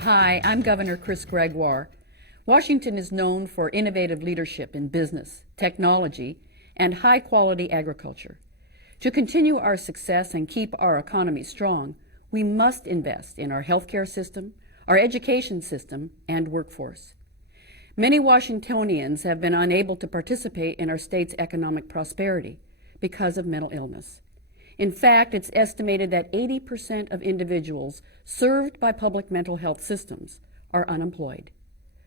Hi, I'm Governor Gregoire. Washington is known for innovative leadership in business, technology, and high-quality agriculture. To continue our success and keep our economy strong, we must invest in our healthcare system, our education system, and workforce. Many Washingtonians have been unable to participate in our state's economic prosperity because of mental illness. In fact, it's estimated that 80% of individuals served by public mental health systems are unemployed.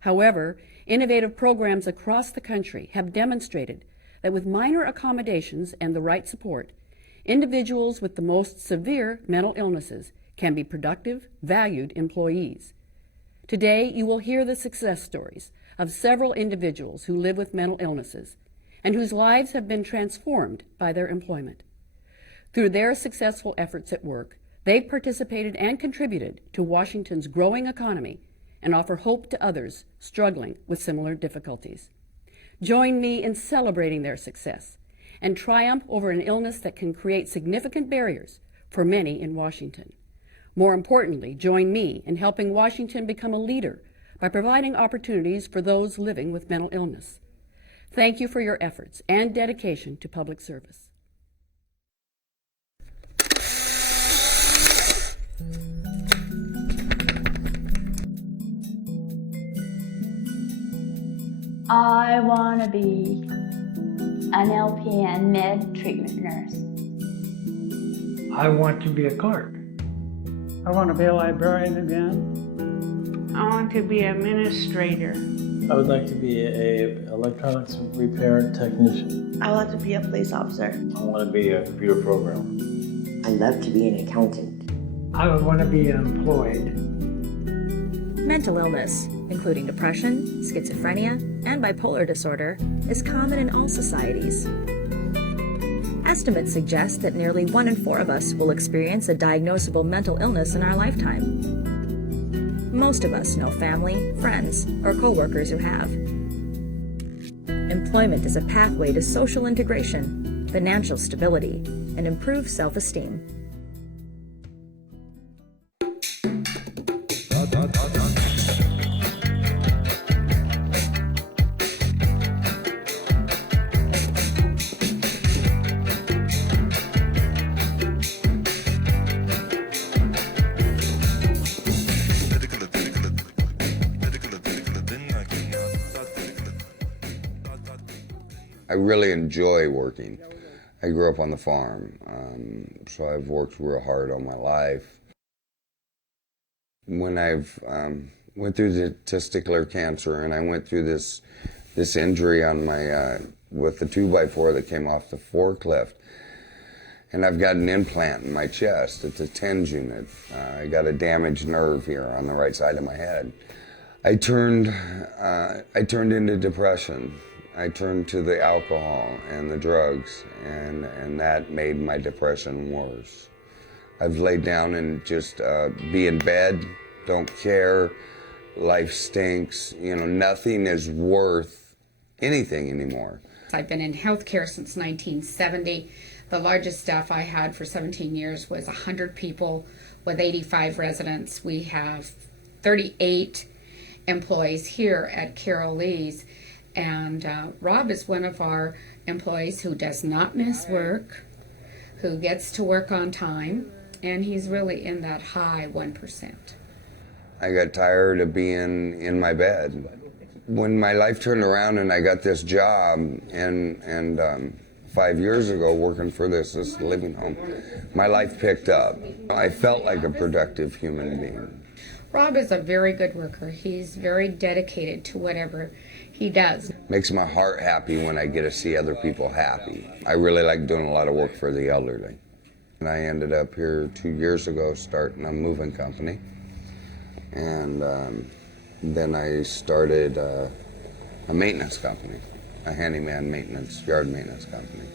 However, innovative programs across the country have demonstrated that with minor accommodations and the right support, individuals with the most severe mental illnesses can be productive, valued employees. Today, you will hear the success stories of several individuals who live with mental illnesses and whose lives have been transformed by their employment. Through their successful efforts at work, they've participated and contributed to Washington's growing economy and offer hope to others struggling with similar difficulties. Join me in celebrating their success and triumph over an illness that can create significant barriers for many in Washington. More importantly, join me in helping Washington become a leader by providing opportunities for those living with mental illness. Thank you for your efforts and dedication to public service. I want to be an LPN med treatment nurse. I want to be a clerk. I want to be a librarian again. I want to be an administrator. I would like to be an electronics repair technician. I want to be a police officer. I want to be a computer programmer. I love to be an accountant. I would want to be employed. Mental illness, including depression, schizophrenia, and bipolar disorder, is common in all societies. Estimates suggest that nearly 1 in 4 of us will experience a diagnosable mental illness in our lifetime. Most of us know family, friends, or coworkers who have. Employment is a pathway to social integration, financial stability, and improved self-esteem. I really enjoy working. I grew up on the farm, so I've worked real hard all my life. When I've went through the testicular cancer and I went through this injury on my with the 2x4 that came off the forklift, and I've got an implant in my chest. It's a TENS unit. I got a damaged nerve here on the right side of my head. I turned into depression. I turned to the alcohol and the drugs, and that made my depression worse. I've laid down and just be in bed, don't care, life stinks, nothing is worth anything anymore. I've been in healthcare since 1970. The largest staff I had for 17 years was 100 people with 85 residents. We have 38 employees here at Carol Lee's. And Rob is one of our employees who does not miss work, who gets to work on time, and he's really in that high 1%. I got tired of being in my bed. When my life turned around and I got this job, and 5 years ago working for this living home, my life picked up. I felt like a productive human being. Rob is a very good worker. He's very dedicated to whatever he does. Makes my heart happy when I get to see other people happy. I really like doing a lot of work for the elderly. And I ended up here 2 years ago starting a moving company. And then I started a maintenance company, a handyman maintenance, yard maintenance company.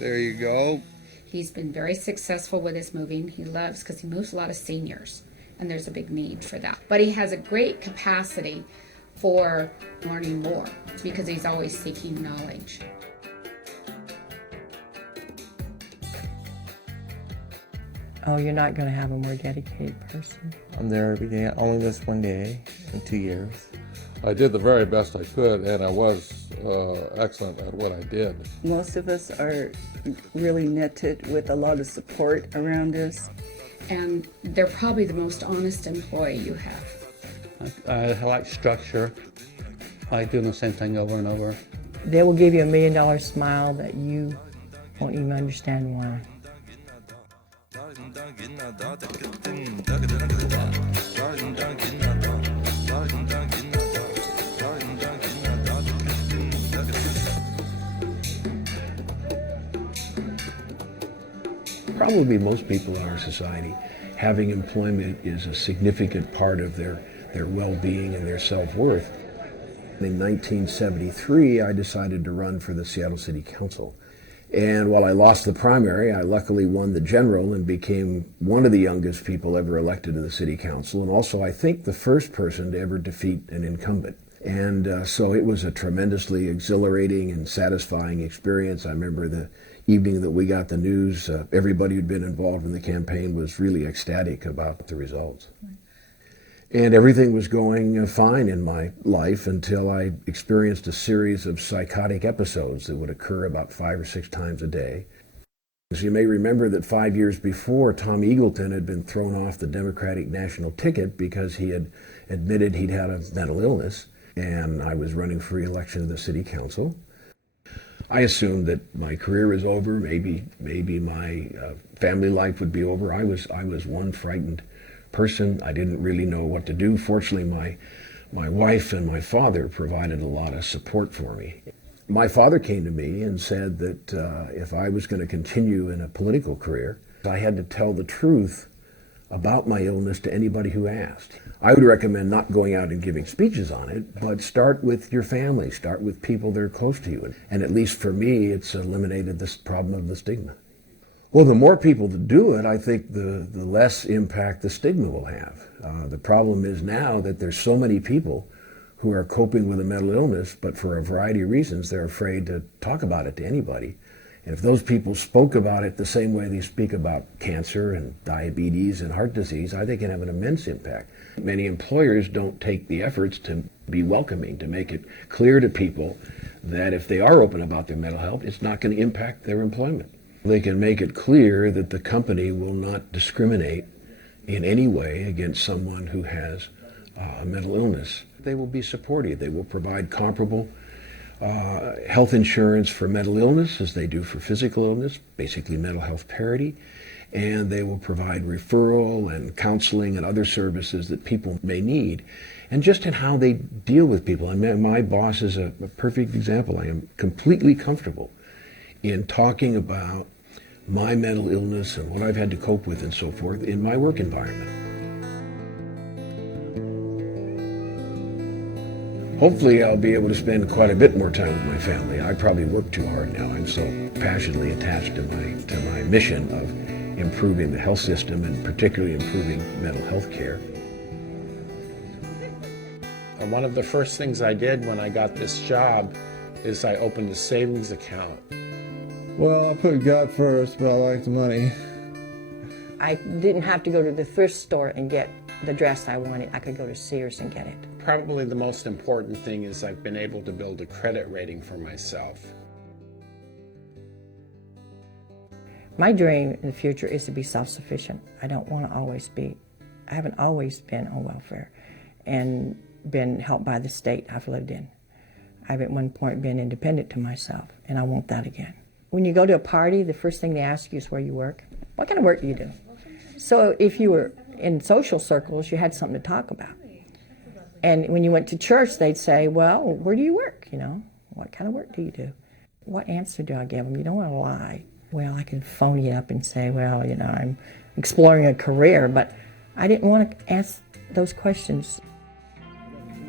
There you go. He's been very successful with his moving. He loves, because he moves a lot of seniors, and there's a big need for that. But he has a great capacity for learning more because he's always seeking knowledge. Oh, you're not going to have a more dedicated person. I'm there every day. I only missed one day in 2 years. I did the very best I could, and I was excellent at what I did. Most of us are really knitted with a lot of support around us. And they're probably the most honest employee you have. I like structure. I like doing the same thing over and over. They will give you $1 million smile that you won't even understand why. Probably most people in our society, having employment is a significant part of their well-being and their self-worth. In 1973, I decided to run for the Seattle City Council. And while I lost the primary, I luckily won the general and became one of the youngest people ever elected to the City Council, and also I think the first person to ever defeat an incumbent. And so it was a tremendously exhilarating and satisfying experience. I remember the evening that we got the news, everybody who'd been involved in the campaign was really ecstatic about the results. And everything was going fine in my life until I experienced a series of psychotic episodes that would occur about 5 or 6 times a day. As you may remember that 5 years before, Tom Eagleton had been thrown off the Democratic National ticket because he had admitted he'd had a mental illness, and I was running for re-election to the City Council. I assumed that my career was over, maybe my family life would be over. I was one frightened person. I didn't really know what to do. Fortunately, my wife and my father provided a lot of support for me. My father came to me and said that if I was going to continue in a political career, I had to tell the truth about my illness to anybody who asked. I would recommend not going out and giving speeches on it, but start with your family, start with people that are close to you. And at least for me, it's eliminated this problem of the stigma. Well, the more people that do it, I think the less impact the stigma will have. The problem is now that there's so many people who are coping with a mental illness, but for a variety of reasons, they're afraid to talk about it to anybody. And if those people spoke about it the same way they speak about cancer and diabetes and heart disease, I think it can have an immense impact. Many employers don't take the efforts to be welcoming, to make it clear to people that if they are open about their mental health, it's not going to impact their employment. They can make it clear that the company will not discriminate in any way against someone who has a mental illness. They will be supportive. They will provide comparable health insurance for mental illness as they do for physical illness, basically mental health parity, and they will provide referral and counseling and other services that people may need, and just in how they deal with people. And my boss is a perfect example. I am completely comfortable in talking about my mental illness and what I've had to cope with and so forth in my work environment. Hopefully I'll be able to spend quite a bit more time with my family. I probably work too hard now. I'm so passionately attached to my mission of improving the health system and particularly improving mental health care. And one of the first things I did when I got this job is I opened a savings account. Well, I put God first, but I like the money. I didn't have to go to the thrift store and get the dress I wanted. I could go to Sears and get it. Probably the most important thing is I've been able to build a credit rating for myself. My dream in the future is to be self-sufficient. I haven't always been on welfare and been helped by the state I've lived in. I've at one point been independent to myself, and I want that again. When you go to a party, the first thing they ask you is where you work. What kind of work do you do? So if you were in social circles, you had something to talk about. And when you went to church, they'd say, well, where do you work? You know, what kind of work do you do? What answer do I give them? You don't want to lie. Well, I can phone you up and say, well, you know, I'm exploring a career, but I didn't want to ask those questions.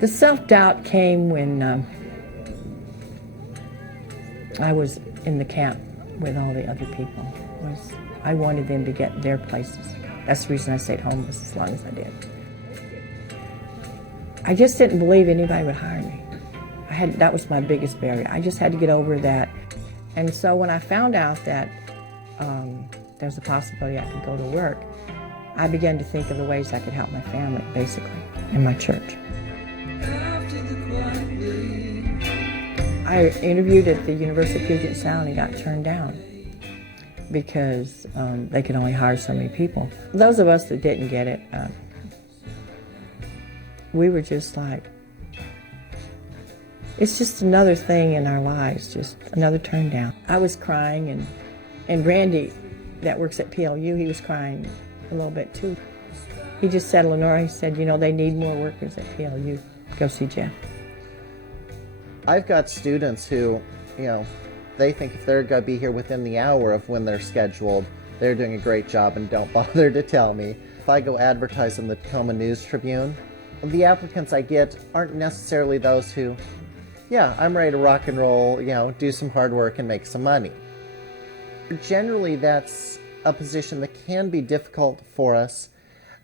The self-doubt came when I was in the camp with all the other people. I wanted them to get their places. That's the reason I stayed homeless as long as I did. I just didn't believe anybody would hire me. That was my biggest barrier. I just had to get over that. And so when I found out that there was a possibility I could go to work, I began to think of the ways I could help my family, basically, and my church. I interviewed at the University of Puget Sound and got turned down because they could only hire so many people. Those of us that didn't get it, we were just like, it's just another thing in our lives, just another turn down. I was crying, and Randy, that works at PLU, he was crying a little bit too. He just said, Lenora, he said, you know, they need more workers at PLU. Go see Jeff. I've got students who, you know, they think if they're going to be here within the hour of when they're scheduled, they're doing a great job and don't bother to tell me. If I go advertise in the Tacoma News Tribune, the applicants I get aren't necessarily those who, yeah, I'm ready to rock and roll, you know, do some hard work and make some money. Generally, that's a position that can be difficult for us.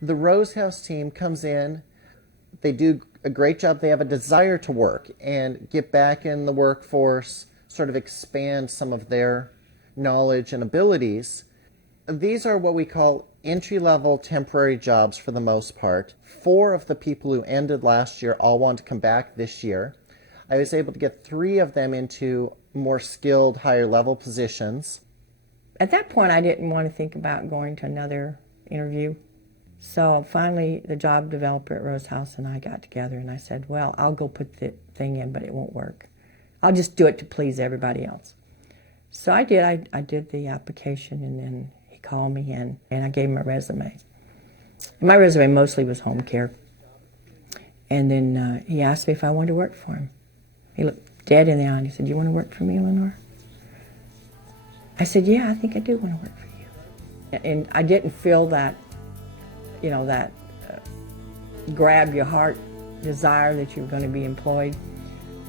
The Rose House team comes in, they do a great job, they have a desire to work and get back in the workforce, sort of expand some of their knowledge and abilities. These are what we call entry-level temporary jobs for the most part. 4 of the people who ended last year all want to come back this year. I was able to get 3 of them into more skilled, higher-level positions. At that point, I didn't want to think about going to another interview. So finally, the job developer at Rose House and I got together, and I said, well, I'll go put the thing in, but it won't work. I'll just do it to please everybody else. So I did. I did the application, and then he called me in, and I gave him my resume. And my resume mostly was home care. And then he asked me if I wanted to work for him. He looked dead in the eye, and he said, you want to work for me, Lenore? I said, yeah, I think I do want to work for you. And I didn't feel that, you know, that grab your heart desire that you were going to be employed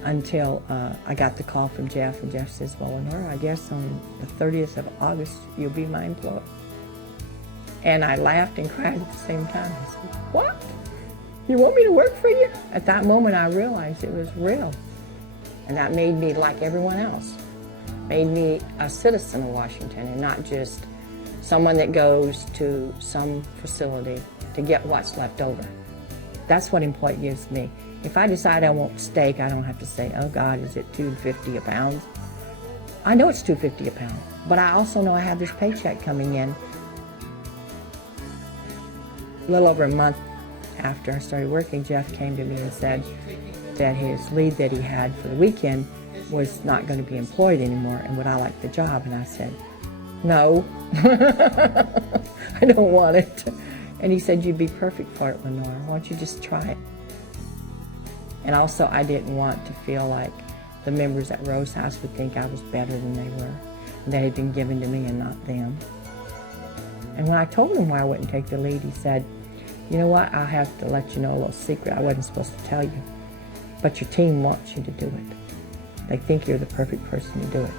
until I got the call from Jeff, and Jeff says, well, Lenora, I guess on the 30th of August, you'll be my employee. And I laughed and cried at the same time. I said, what? You want me to work for you? At that moment, I realized it was real. And that made me like everyone else. Made me a citizen of Washington and not just someone that goes to some facility to get what's left over. That's what employment gives me. If I decide I want steak, I don't have to say, oh God, is it $2.50 a pound? I know it's $2.50 a pound, but I also know I have this paycheck coming in. A little over a month after I started working, Jeff came to me and said that his lead that he had for the weekend was not going to be employed anymore, and would I like the job? And I said, no, I don't want it. And he said, you'd be perfect for it, Lenore. Why don't you just try it? And also, I didn't want to feel like the members at Rose House would think I was better than they were, and that had been given to me and not them. And when I told him why I wouldn't take the lead, he said, you know what, I'll have to let you know a little secret I wasn't supposed to tell you, but your team wants you to do it. They think you're the perfect person to do it.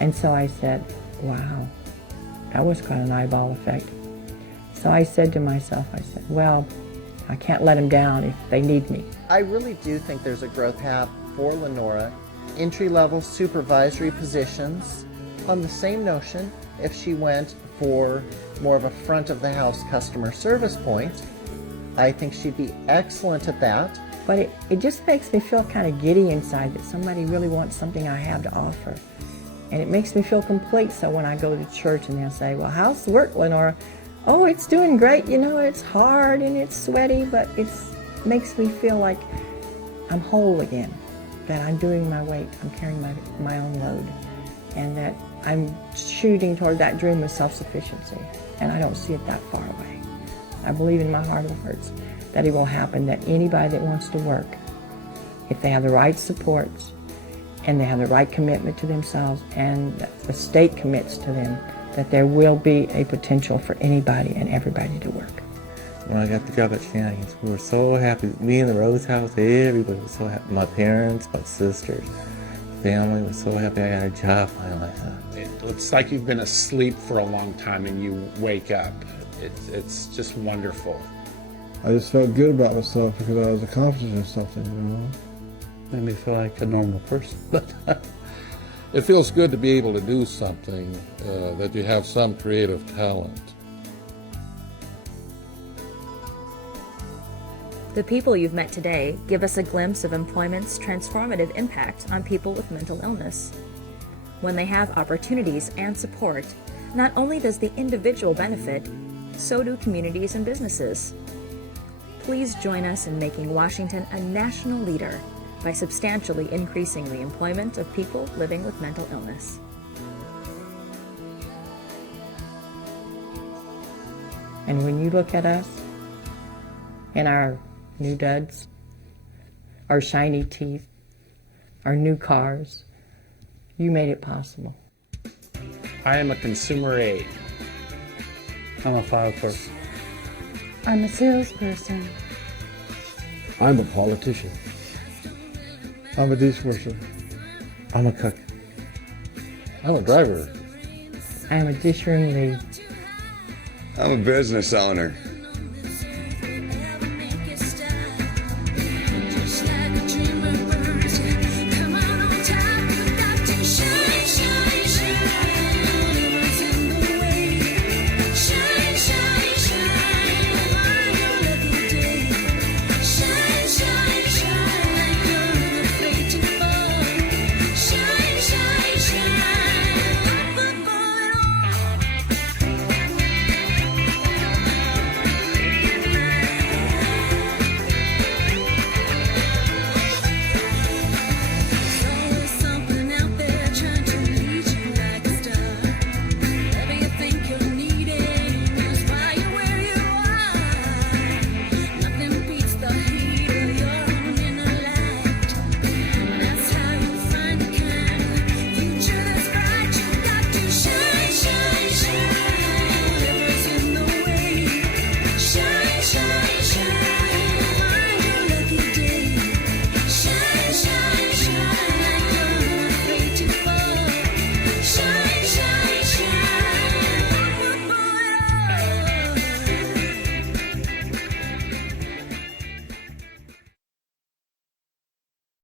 And so I said, wow, that was quite an eyeball effect. So I said to myself, I said, well, I can't let them down if they need me. I really do think there's a growth path for Lenora. Entry-level supervisory positions. On the same notion, if she went for more of a front-of-the-house customer service point, I think she'd be excellent at that. But it just makes me feel kind of giddy inside that somebody really wants something I have to offer. And it makes me feel complete. So when I go to church and they'll say, well, how's the work, Lenora? Oh, it's doing great. You know, it's hard and it's sweaty, but it makes me feel like I'm whole again, that I'm doing my weight, I'm carrying my own load, and that I'm shooting toward that dream of self-sufficiency. And I don't see it that far away. I believe in my heart of hearts that it will happen, that anybody that wants to work, if they have the right supports and they have the right commitment to themselves and the state commits to them, that there will be a potential for anybody and everybody to work. When I got the job at Shannon's, we were so happy. Me and the Rose House, everybody was so happy. My parents, my sisters, family was so happy I got a job finally. It's like you've been asleep for a long time and you wake up. It's just wonderful. I just felt good about myself because I was accomplishing something, you know. Made me feel like a normal person. It feels good to be able to do something, that you have some creative talent. The people you've met today give us a glimpse of employment's transformative impact on people with mental illness. When they have opportunities and support, not only does the individual benefit, so do communities and businesses. Please join us in making Washington a national leader by substantially increasing the employment of people living with mental illness. And when you look at us and our new duds, our shiny teeth, our new cars, you made it possible. I am a consumer aide. I'm a file clerk. I'm a salesperson. I'm a politician. I'm a dishwasher. I'm a cook. I'm a driver. I'm a dishroom lead. I'm a business owner.